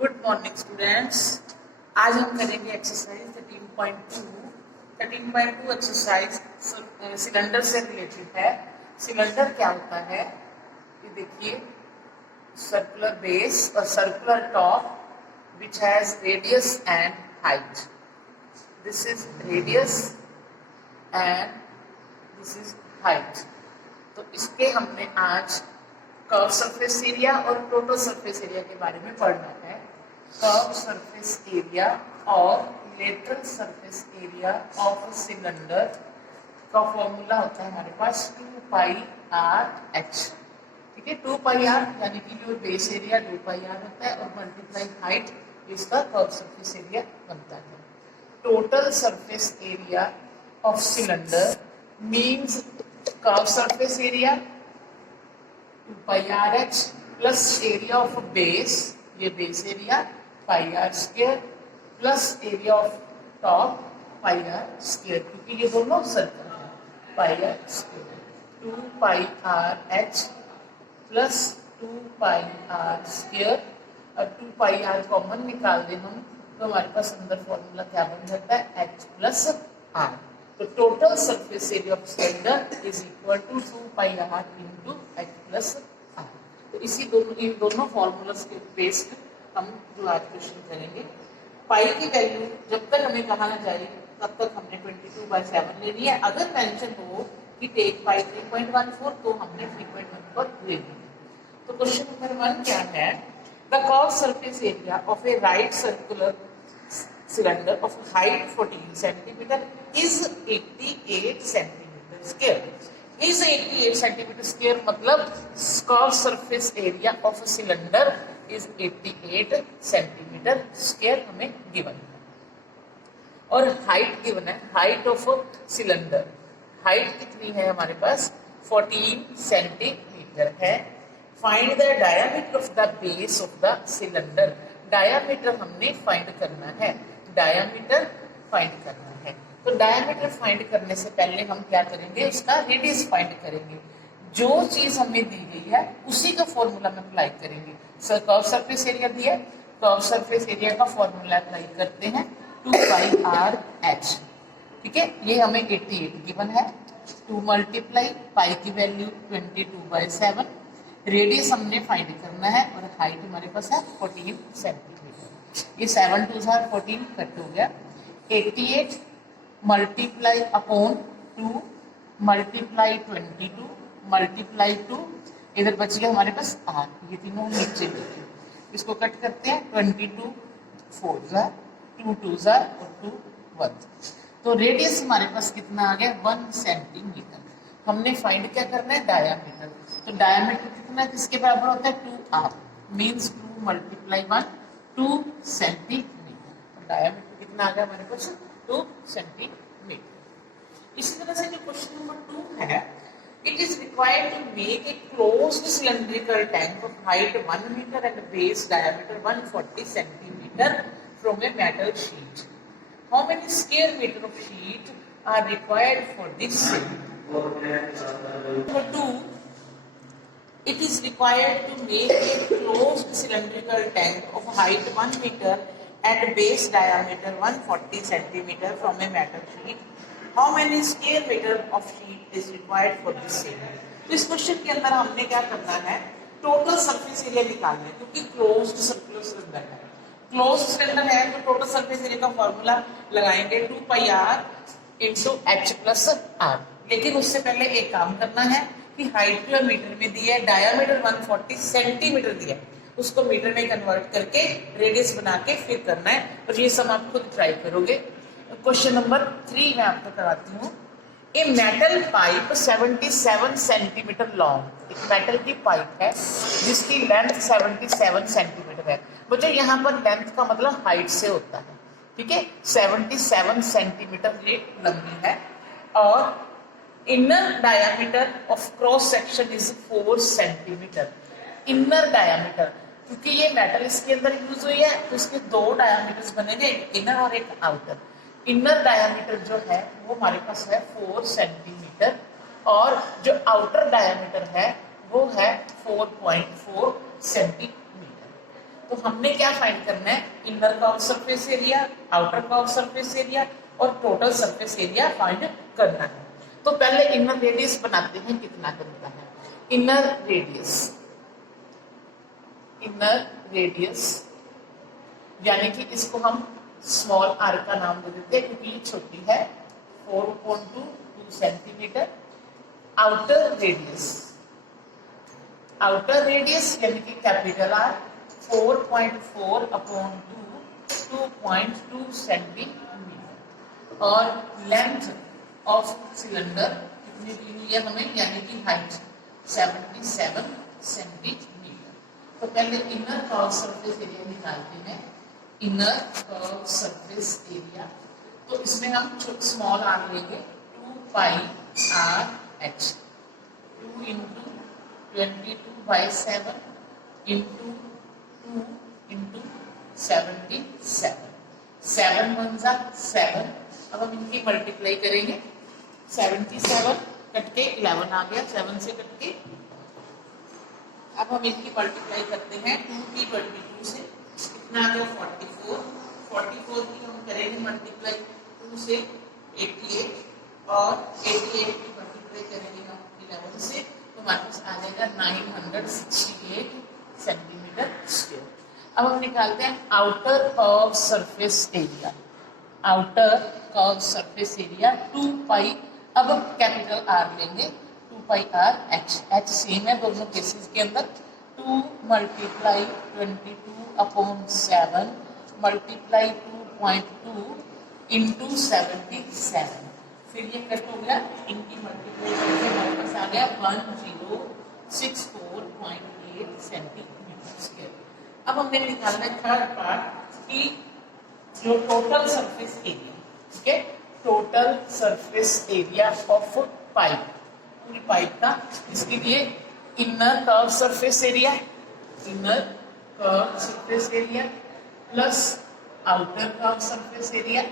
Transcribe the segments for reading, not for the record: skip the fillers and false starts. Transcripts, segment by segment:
Good morning students. आज हम करेंगे एक्सरसाइज 13.2। 13.2 एक्सरसाइज सिलेंडर से रिलेटेड है। सिलेंडर क्या होता है, ये देखिए, सर्कुलर बेस और circular top which has radius and height. This is radius and this is height. तो इसके हमने आज कर्व सरफेस एरिया और टोटल सरफेस एरिया के बारे में पढ़ना है। कर्व सरफेस एरिया और lateral surface area of cylinder का फॉर्मूला होता है हमारे पास 2πr(h). ठीक है, 2πr यानी कि जो बेस एरिया 2πr होता है और मल्टीप्लाई हाइट, इसका कर्व सरफेस एरिया बनता है। Total surface area of cylinder means curve surface area 2πr(h) plus area of base, ये base area πr² plus area of top πr², क्योंकि ये दोनों सर्कल है πr²। 2πr(h) प्लस 2πr² और 2πr common निकाल दें हम तो हमारे पास अंदर फॉर्मूला क्या बन जाता है, h प्लस r। तो total surface area of cylinder is equal to 2πr into h plus r। तो इन दोनों फॉर्मूलाज के बेस पे हम जो आज क्वेश्चन करेंगे। पाई की वैल्यू जब तक हमें कहा ना जाए तब तक हमने 22/7 लेनी है। अगर मेंशन हो कि टेक पाई 3.14 तो हमने 3.14 ले ली। तो क्वेश्चन नंबर 1 क्या है, the curve surface area of a right circular cylinder of height 14 centimeter is 88 centimeter square. Is 88 centimeter square मतलब curved surface area of a cylinder is 88 centimeter square हमें given है। और height given है, height of a cylinder, height कितनी है हमारे पास 14 centimeter है। Find the diameter of the base of the cylinder. Diameter हमने फाइंड करना है, डायामीटर फाइंड करना है। तो डायामीटर फाइंड करने से पहले हम क्या करेंगे, उसका रेडियस फाइंड करेंगे। जो चीज हमें दी गई है उसी का फॉर्मूला में अप्लाई करेंगे। कर्व सरफेस एरिया दिया है, कर्व सरफेस एरिया का फॉर्मूला अप्लाई करते हैं 2πr(h). ठीक है, ये हमें 88 गिवन है। 2 मल्टीप्लाई पाई की वैल्यू 22/7, रेडियस हमने फाइंड करना है और हाइट हमारे पास है 14 सेंटीमीटर। ये 7 2 14 कट हो गया। 88 मल्टीप्लाई अपॉन 2 मल्टीप्लाई 22 मल्टीप्लाई 2, इधर बच गया हमारे पास r, ये तीनों नीचे लेते हैं, इसको कट करते हैं। 22 4 2 2 और 2 1। तो रेडियस हमारे पास कितना आ गया 1 सेंटीमीटर। हमने फाइंड क्या करना है, डायामीटर। तो डायामीटर कितना किसके बराबर होता है 2r, मीन्स 2 मल्टीप्लाई 1 2 सेंटीमीटर। तो डायामीटर कितना आ गया हमारे पास 2 सेंटीमीटर। इसी तरह से जो क्वेश्चन नंबर 2 है, it is required to make a closed cylindrical tank of height 1 metre and base diameter 140 centimetre from a metal sheet. How many square metre of sheet are required for this? Number 2, it is required to make a closed cylindrical tank of height 1 meter and base diameter 140 centimeter from a metal sheet. How many square meter of sheet is required for this same? तो इस question के अंदर हमने क्या करना है, total surface area निकालना है, क्योंकि क्लोज्ड सर्कुलर सिलेंडर है। क्लोज्ड सिलेंडर है तो टोटल सरफेस एरिया का फॉर्मूला लगाएंगे 2πr into h plus r। लेकिन उससे पहले एक काम करना है कि हाइट को मीटर में दिया है, डायामीटर 140 सेंटीमीटर दिया है, उसको मीटर में कन्वर्ट करके रेडियस बना के फिर करना है। और ये सब आप खुद ट्राई करोगे। क्वेश्चन नंबर 3 मैं आपको कराती हूँ। A metal pipe 77 centimetre long, एक मेटल की पाइप है जिसकी लेंथ 77 सेंटीमीटर है। बच्चों यहाँ पर लेंथ का मतलब हाइट से होता है, ठीक है। 77 सेंटीमीटर ये लंबी है और inner diameter of cross section is 4 centimetre. Inner diameter, क्योंकि ये मेटल इसके अंदर यूज हुई है तो इसके 2 डायामीटर्स बनेंगे, एक इनर और एक आउटर। इनर डायामीटर जो है वो हमारे पास है 4 सेंटीमीटर और जो आउटर डायामीटर है वो है 4.4 सेंटीमीटर। तो हमने क्या फाइंड करना है, inner curve surface area, outer curve surface area और टोटल सरफेस एरिया फाइंड करना है। तो पहले इनर रेडियस बनाते हैं, कितना बनता है इनर रेडियस यानी कि इसको हम स्मॉल आर का नाम दे देते हैं क्योंकि ये छोटी है, 4.2 सेंटीमीटर। आउटर रेडियस यानी कि कैपिटल आर 4.4 अपॉन 2 सेंटीमीटर। और लेंथ ऑफ सिलेंडर कितनी दी हुई है हमें, यानी कि हाइट 77 सेंटीमीटर। तो पहले इनर कर्व सरफेस एरिया निकालते हैं, इनर कर्व सरफेस एरिया। तो इसमें हम स्मॉल आर लेंगे 2 pi R H, 2 into 22/7 into 2 into 77, 7 1 7। अब हम इनकी मल्टीप्लाई करेंगे, 77 कट के 11 आ गया, 7 से कट के। अब हम इनकी मल्टीप्लाई करते हैं 2 की 22 से, कितना आ गया 44, 44 की हम करेंगे मल्टीप्लाई 2 से 88 और 88 की मल्टीप्लाई करेंगे हम 11 से, तो हमारे पास आ जाएगा 968 सेंटीमीटर स्क्वायर। अब हम निकालते हैं outer curve surface area, outer curve surface area 2 पाई। अब हम कैपिटल आर लेंगे, 2 pi R H, H same है दोनों केसेस के अंदर, 2 मल्टीप्लाई 22 अपॉन 7 मल्टीप्लाई 2.2 इंटू 77। फिर ये कट हो गया, इनकी मल्टीप्लाई करके हमारे पास आ गया 1064.8 सेंटीमीटर स्क्वायर। अब हमने निकालना है थर्ड पार्ट की जो टोटल सरफेस एरिया, ठीक है, total surface area of pipe, पूरी पाइप का। इसके लिए inner curve surface area, inner curve surface area plus outer curve surface area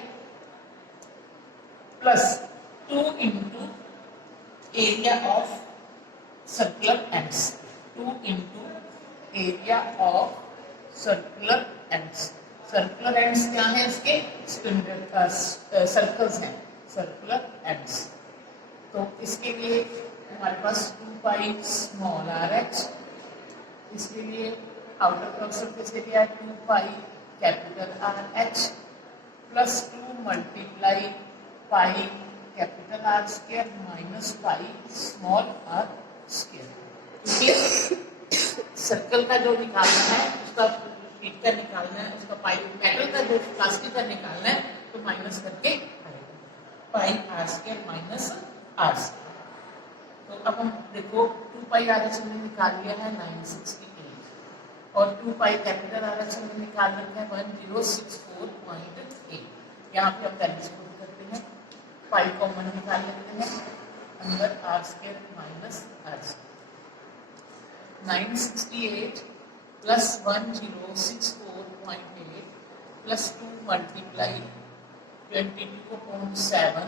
plus 2 into area of circular ends, 2 into area of circular ends. Circular ends क्या है इसके, circles हैं, circular ends. तो इसके लिए हमारे पास 2 पाई स्मॉल आर एच, इसके लिए outer curve surface area 2 pi capital R H plus 2 multiply pi capital R square minus pi small R square. क्योंकि सर्कल का जो निकालना है उसका शीट का निकालना है, उसका पाई मेटल का जो प्लास्टिक का निकालना है, तो माइनस करके pi are square minus are square. तो अब हम देखो 2 पाई आर एच हमने निकाल लिया है 968 और 2 पाई कैपिटल आर एच हमने निकाल रखा है 1064.8। यहाँ पे हम वैल्यूज पुट करते हैं, पाई कॉमन निकाल लेते हैं, अंदर R square minus are square. 968 plus 1064.8 plus 2 multiply 22.7,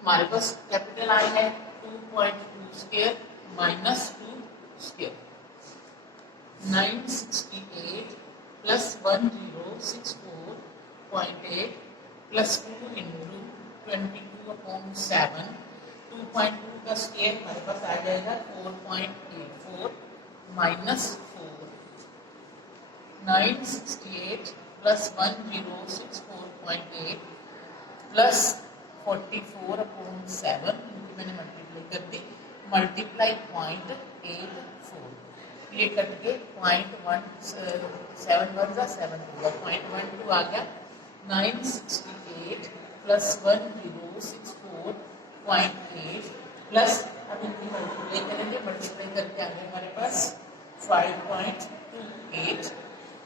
हमारे पास कैपिटल आई है 2.2 square minus 2 square. 968 plus 1064.8 plus 2 into 22/7, 2.2 का स्क्वायर हमारे पास आ जाएगा 4.84 माइनस 4। 968 प्लस 1064.8 प्लस 44/7, मैंने मल्टीप्लाई कर दी, मल्टीप्लाई 0.84, ये कट के 0.17 होगा, 0.12 आ गया। 968 प्लस 1064.8 प्लस, अब इनकी मल्टीप्लाई करेंगे, मल्टीप्लाई करके आ गया हमारे पास 5.28।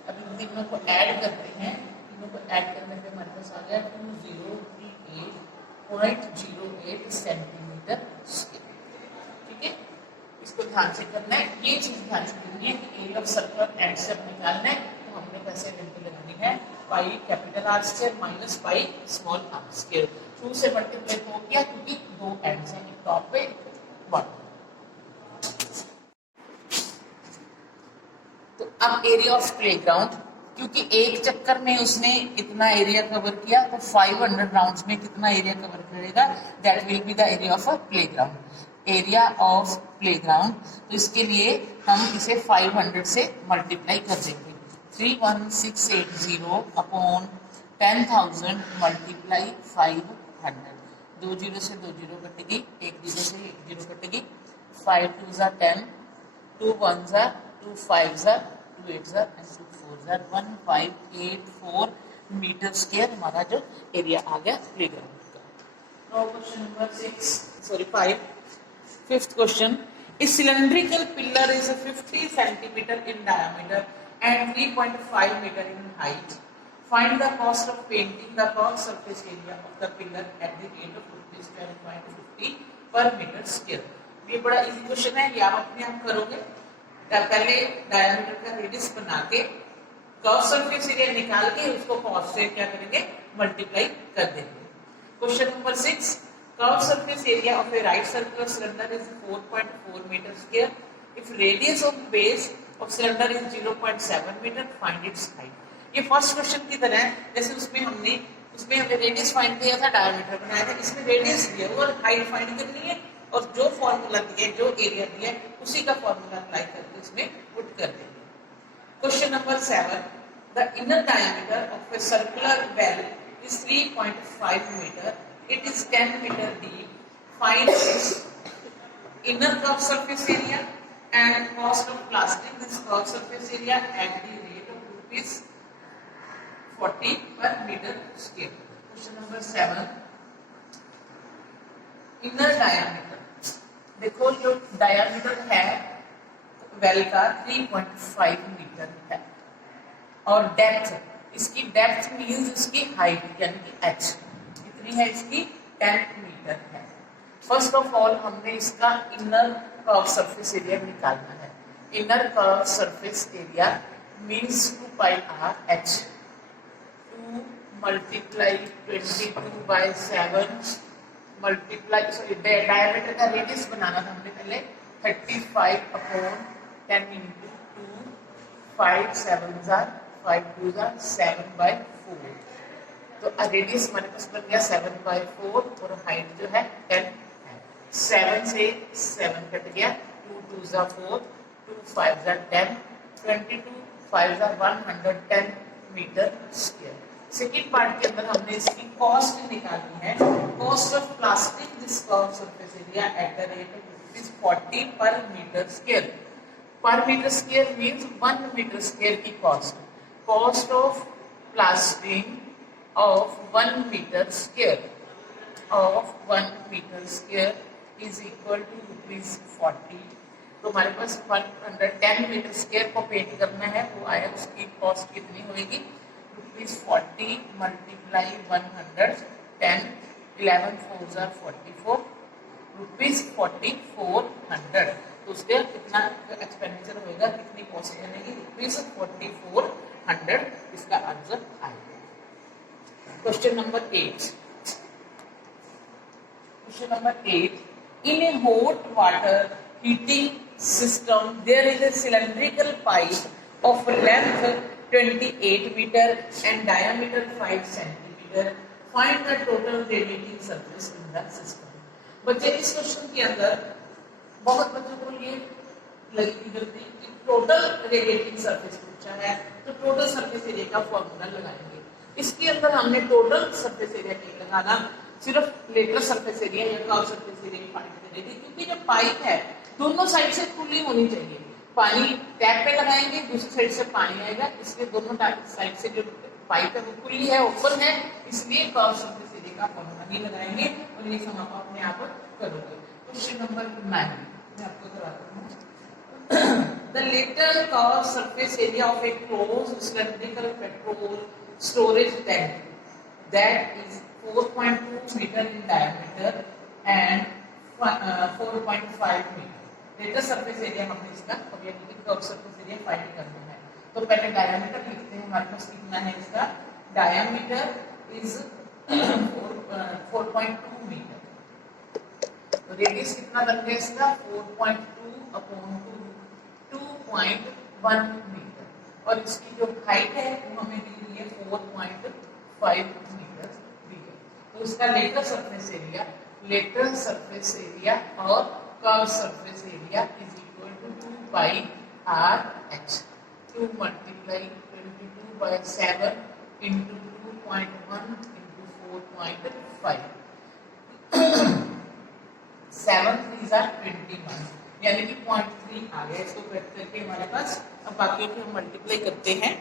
अब इन तीनों को ऐड करते हैं, तीनों को ऐड करने पे हमारे पास आ गया 2038.08 सेंटीमीटर स्क्वायर। ठीक है, इसको ध्यान से करना है, ये चीज ध्यान से करनी है कि एरिया ऑफ सर्कल एंड से निकालना है। तो हमने कैसे वैल्यू लगानी है, pi capital R square minus pi small R square. 2 से मल्टीप्लाई हो गया क्योंकि 2 एंड्स हैं, एक टॉप पे 1। तो अब एरिया ऑफ प्लेग्राउंड, क्योंकि एक चक्कर में उसने इतना एरिया कवर किया तो 500 राउंड्स में कितना एरिया कवर करेगा, that will be the area of a playground. Area of playground, तो इसके लिए हम इसे 500 से मल्टीप्लाई कर देंगे। 31680 अपॉन 10,000 मल्टीप्लाई 500। 2 जीरो से 2 जीरो कटेगी, 1 जीरो से 1 जीरो कटेगी। 5 2 ज़ा 10, 2 1 ज़ा 2 5 ज़ा 2 8 ज़ा एंड 2 4 ज़ा 1584 मीटर स्क्वायर हमारा जो एरिया आ गया प्लेग्राउंड का। Now question number 6 sorry 5, fifth question. A cylindrical pillar is 50 centimeter in diameter and 3.5 meter in height. Find the cost of painting the curved surface area of the pillar at the rate of rupees 12.50 per meter square. ये बड़ा easy question है, ये आप अपने आप करोगे। पहले diameter का रेडियस बना के कर्व सरफेस एरिया निकाल के उसको कॉस्ट से क्या करेंगे, मल्टीप्लाई कर देंगे। Question number 6, curve surface area of a right circular cylinder is 4.4 metre square if radius of base of cylinder is 0.7 metre, find its height. ये फर्स्ट क्वेश्चन की तरह है, जैसे उसमें हमने रेडियस फाइंड किया था, डायमीटर बनाया था, इसमें रेडियस दिया और हाइट फाइंड करनी है और जो फॉर्मूला दिया है, जो एरिया दिया है, उसी का फॉर्मूला अप्लाई करके इसमें पुट कर देंगे। Question number 7, the inner diameter of a circular well is 3.5 meter. It is 10 meter deep. Find its inner curved surface area and cost of plastering this curved surface area at the rate of rupees 40 per meter square. Question number 7, inner diameter। देखो जो diameter है well का 3.5 metre है और depth, इसकी depth means इसकी height यानी कि h कितनी है, इसकी 10 मीटर है। फर्स्ट ऑफ ऑल हमने इसका इनर कर्व सरफेस एरिया निकालना है। Inner curve surface area means 2 पाई r h, 2 multiply 22/7 multiply sorry diameter का रेडियस बनाना था हमने पहले 35 अपॉन 10 इंटू 2, 5 7 5 2 7/4, तो रेडियस हमारे पास बन गया 7/4 और हाइट जो है 10 है। 7 से 7 कट गया, 2 2 4, 2 5 10, 22 5 110 मीटर स्क्वायर। सेकेंड पार्ट के अंदर हमने इसकी कॉस्ट निकाली है। Cost of plastic this curve surface area at the rate of 40 per metre square. Per metre square means 1 metre square की cost. Cost of plastering of 1 meter square is equal to rupees 40। तो हमारे पास 110 metre square को paint करना है, वो आया, उसकी cost कितनी होगी, रुपीज 40 मल्टीप्लाई 110, 11 4 44 रुपीज 4400। तो उसके कितना एक्सपेंडिचर होगा, कितनी कॉस्ट बनेगी, रुपीज 4400 इसका आंसर आएगा। Question number 8, in a hot water heating system there is a cylindrical pipe of length 28 metre and diameter 5 centimetre. Find the total radiating surface in the system. बच्चे इस question के अंदर बहुत बच्चों को ये लगी गलती कि टोटल रेडिएटिंग सरफेस पूछा है, तो टोटल सरफेस एरिया का फॉर्मूला लगाएंगे। इसके अंदर हमने टोटल सरफेस एरिया नहीं लगाना, सिर्फ लेटरल सरफेस एरिया या कर्व सरफेस एरिया फाइंड करेंगे, क्योंकि जो पाइप है दोनों साइड से खुली होनी चाहिए। पानी टैप पे लगाएंगे, दूसरी साइड से पानी आएगा, इसलिए दोनों साइड से जो पाइप है वो खुली है, ओपन है, इसलिए कर्व सरफेस एरिया का फॉर्मूला नहीं लगाएंगे और ये सब आप अपने आप करोगे। क्वेश्चन नंबर 9 मैं आपको कराता हूँ। The lateral curved surface area of a closed cylindrical petrol storage tank that is 4.2 meter in diameter and 4.5 meter. Lateral surface area हमने इसका अब ये curved surface area फाइंड करना है। तो पहले डायमीटर लिखते हैं, हमारे पास कितना है इसका, डायमीटर इज 4.2 मीटर। तो रेडियस कितना बन गया इसका, 4.2 अपॉन 2, 2.1 मीटर। और इसकी जो हाइट है वो हमें दी हुई है 4.5 मीटर दी है। तो इसका लेटरल सरफेस एरिया और curve surface area is equal to 2 pi R H. 2 multiply 22 by 7 into 2.1 into 4.5 7 3 are 21 यानी कि 0.3 आ गया। इसको कट करके हमारे पास अब बाकी को हम मल्टीप्लाई करते हैं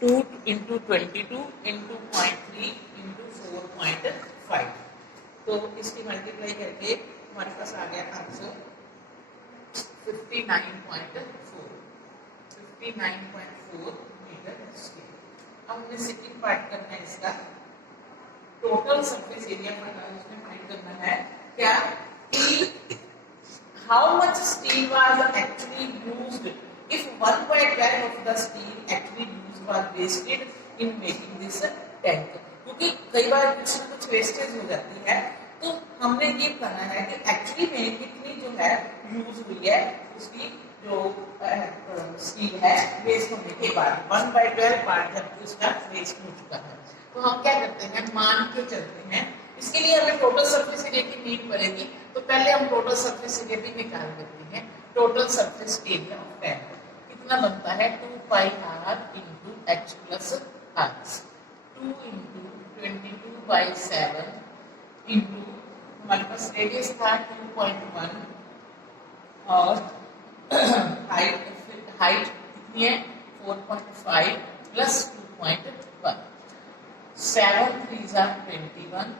2 into 22 into 0.3 into 4.5। तो इसकी मल्टीप्लाई करके हमारे पास आ गया आंसर 59.4 मीटर स्क्वायर। अब हमें सेकंड पार्ट करना है इसका टोटल सरफेस एरिया उसमें फाइंड करना है क्या कि how much steel was actually used if 1/12 of the steel actually used was wasted in making this tank। क्योंकि कई बार कुछ ना कुछ वेस्टेज हो जाती है, तो हमने ये कहना है कि एक्चुअली में कितनी जो है यूज हुई है उसकी जो स्टील है वेस्ट होने के बाद 1/12 पार्ट जब उसका वेस्ट हो चुका है। तो हम क्या करते हैं मान के चलते हैं। इसके लिए हमें टोटल सरफेस एरिया की नीड पड़ेगी, तो पहले हम टोटल सरफेस एरिया भी निकाल देते हैं। Total surface area of tank कितना बनता है 2 pi r into h plus r. 2 into 22/7 into हमारे पास रेडियस था 2.1 और हाइट कितनी है 4.5 plus 2.1। 7 3 are 21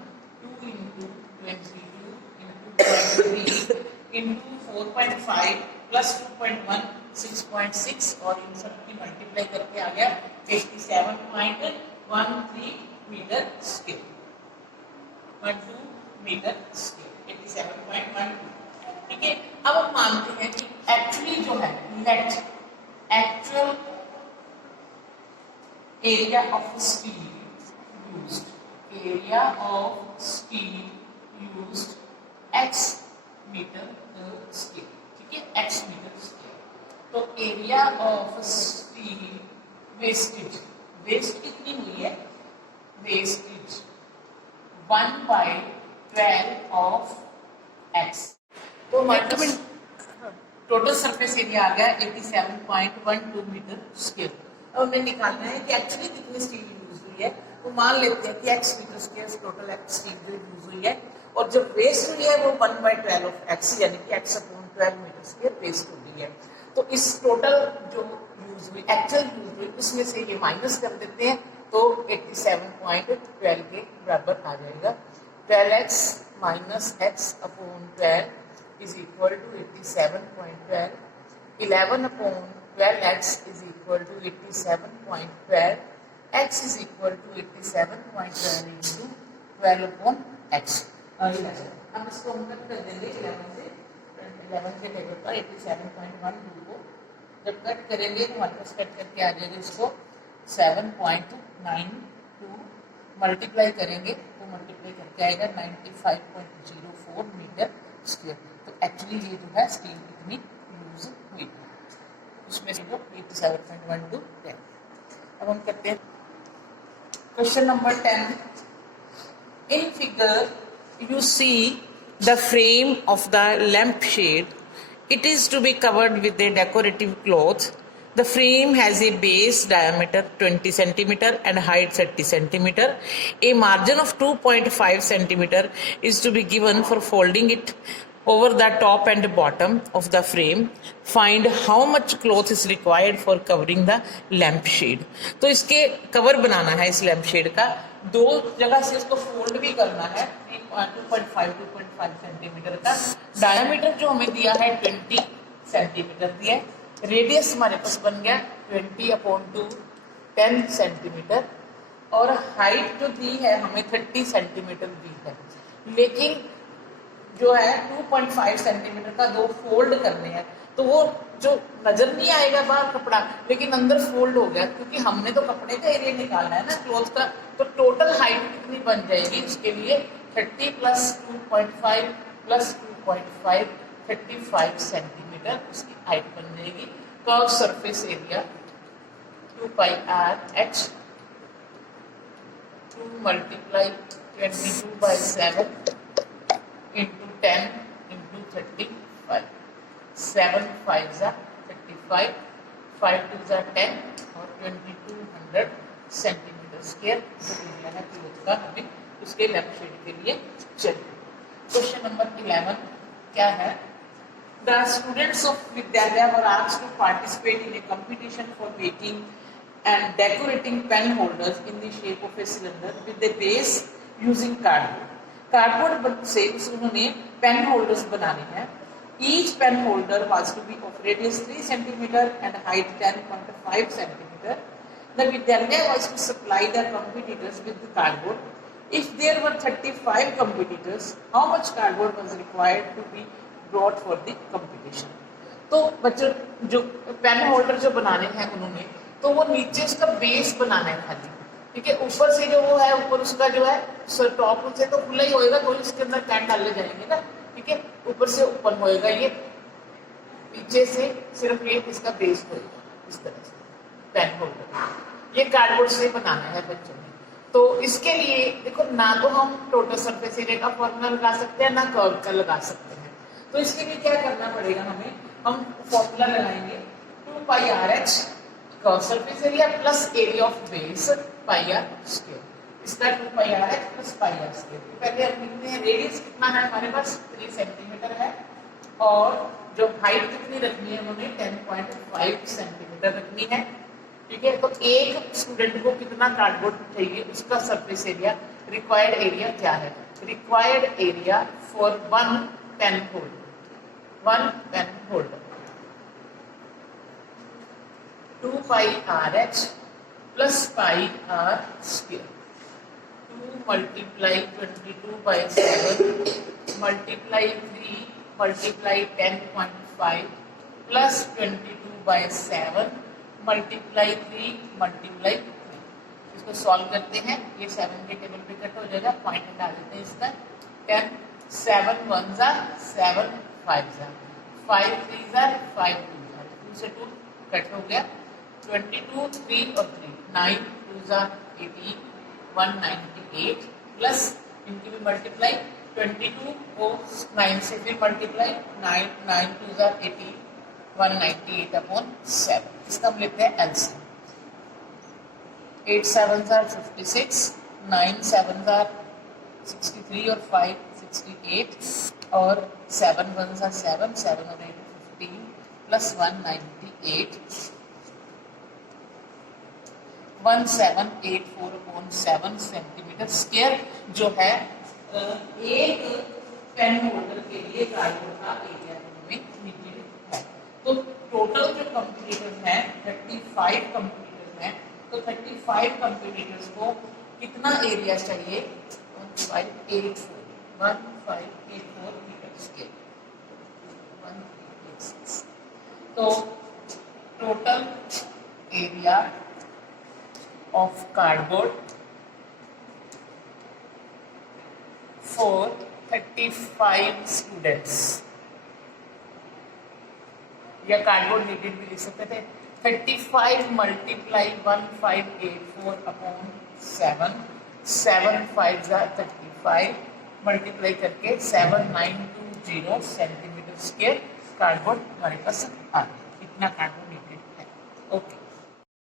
2 into 22 into 0.3 into 4.5 plus 2.1 6.6 और इन सब की मल्टीप्लाई करके आ गया 87.13 मीटर स्क्वायर 12 मीटर स्क्वायर 87.12। ठीक है, अब हम मानते हैं कि एक्चुअली जो है net actual area of steel used area of steel used x meter square। ठीक है, x मीटर स्क्वायर। तो area of steel wastage waste कितनी हुई है वेस्टेज 1/12 ऑफ x। तो हमारे टोटल सरफेस एरिया आ गया 87.12 मीटर स्क्वायर। अब हमें निकालना है कि एक्चुअली कितनी स्टील यूज हुई है। तो मान लेते हैं कि x metre square total x steel जो यूज हुई है और जब वेस्ट हुई है वो 1/12 ऑफ x यानी कि x/12 मीटर स्क्वायर वेस्ट हो गई है। तो इस टोटल जो यूज हुई एक्चुअल यूज हुई उसमें से ये माइनस कर देते हैं तो 87.12 के बराबर आ जाएगा। 12x minus x/12 is equal to 87.12। 11/12x is equal to 87.12। x is equal to 87.12 into 12/x। अब इसको हम कट कर देंगे 11 से टेबल पर 87.12 को जब कट करेंगे तो हमारे पास कट करके आ जाएगा इसको 7.92 मल्टीप्लाई करेंगे तो मल्टीप्लाई करके आएगा 95.04 मीटर स्क्वायर। तो एक्चुअली ये जो है स्टील कितनी यूज हुई उसमें से 87.12 है। अब हम करते हैं question number 10। In figure you see the frame of the lampshade. It is to be covered with a decorative cloth. The frame has a base diameter 20 cm and height 30 cm. A margin of 2.5 cm is to be given for folding it over the top and bottom of the frame. Find how much cloth is required for covering the lampshade. तो इसके cover बनाना है इस लैम्पशेड का, दो जगह से इसको fold भी करना है 2.5 सेंटीमीटर का। डायमीटर जो हमें दिया है 20 सेंटीमीटर दिया है। रेडियस हमारे पास बन गया 20/2 10 सेंटीमीटर और हाइट जो दी है हमें 30 सेंटीमीटर दी है। लेकिन जो है 2.5 सेंटीमीटर का दो फोल्ड करने हैं तो वो जो नजर नहीं आएगा बाहर कपड़ा लेकिन अंदर फोल्ड हो गया क्योंकि हमने तो कपड़े का एरिया निकालना है ना क्लोथ का। तो टोटल हाइट कितनी बन जाएगी उसके लिए 30 + 2.5 + 2.5 35 सेंटीमीटर उसकी हाइट बन जाएगी। Curve surface area 2 pi r h 2 multiply 22 by 7 into 10 into 35. 7 5s are 35, 5 2s are 10 और 2200 सेंटीमीटर स्क्वायर जो एरिया है क्लोथ का हमें उसके लेफ्ट शेड के लिए चाहिए। क्वेश्चन नंबर 11 क्या है? The students of Vidyalaya were asked to participate in a competition for making and decorating pen holders in the shape of a cylinder with a base using cardboard. Cardboard से उन्होंने pen holders बनाने हैं। Each pen holder was to be of radius 3 cm and height 10.5 cm. The Vidyalaya was to supply the competitors with the cardboard. If there were 35 competitors, how much cardboard was required to be brought for the competition? तो बच्चों जो pen holder जो बनाने हैं उन्होंने, तो वो नीचे उसका बेस बनाना है खाली, ठीक है। ऊपर से जो वो है, ऊपर उसका जो है टॉप से तो खुला ही होएगा, तो इसके अंदर पेन डालने जाएंगे ना, ठीक है। ऊपर से ओपन होएगा ये, पीछे से सिर्फ ये इसका बेस होएगा इस तरह से पेन होल्डर। ये कार्डबोर्ड से बनाना है बच्चों ने। तो इसके लिए देखो, ना तो हम टोटल सरफेस एरिया का फॉर्मूला लगा सकते हैं, ना कर्व का लगा सकते हैं। तो इसके लिए क्या करना पड़ेगा हमें? हम फॉर्मूला लगाएंगे 2 pi r h curve surface area plus area of base pi are square. इसका 2 pi r h plus pi are square. पहले हम लिखते हैं रेडियस कितना है हमारे पास 3 सेंटीमीटर है, और जो हाइट कितनी रखनी है उन्होंने 10.5 सेंटीमीटर रखनी है, ठीक है। तो एक स्टूडेंट को कितना कार्डबोर्ड चाहिए, उसका सरफेस एरिया, रिक्वायर्ड एरिया क्या है? Required area for one pen holder 2 pi r h plus pi r square। 2 multiply 22 by 7 multiply 3 multiply 10.5 plus 22 by 7 multiply 3 multiply 3। इसको सॉल्व करते हैं, ये 7 के टेबल पे कट हो जाएगा, पॉइंट डाल देते हैं इसका। 10 7 1s are 7 5s are 5 3s are 5 2s are 2 से 2 कट हो गया। 22 3 और 3 9 2s are 18 198 प्लस इनकी भी मल्टीप्लाई 22 को 9 से फिर मल्टीप्लाई 9 9 2s are 18 198 अपॉन 7। इसका हम लेते हैं LCM. 8 7s are 56 9 7s are 63 और 5 68 और 7 1s are 7 7 और 8 15 प्लस 198 1784 अपॉन 7 सेंटीमीटर स्क्वायर जो है एक पेन होल्डर के लिए कार्डबोर्ड का एरिया हमें नीचे है। तो टोटल जो कंपटीटर्स हैं 35 कंपटीटर्स हैं, तो 35 कंपटीटर्स को कितना एरिया चाहिए? 1584 मीटर स्क्वायर 1386। तो total area of cardboard for 35 students, या कार्डबोर्ड नीडेड भी लिख सकते थे। 35 multiply 1584 upon 7 7 5s are 35 multiply करके 7920 सेंटीमीटर स्क्वायर कार्डबोर्ड हमारे पास आ गया। इतना कार्डबोर्ड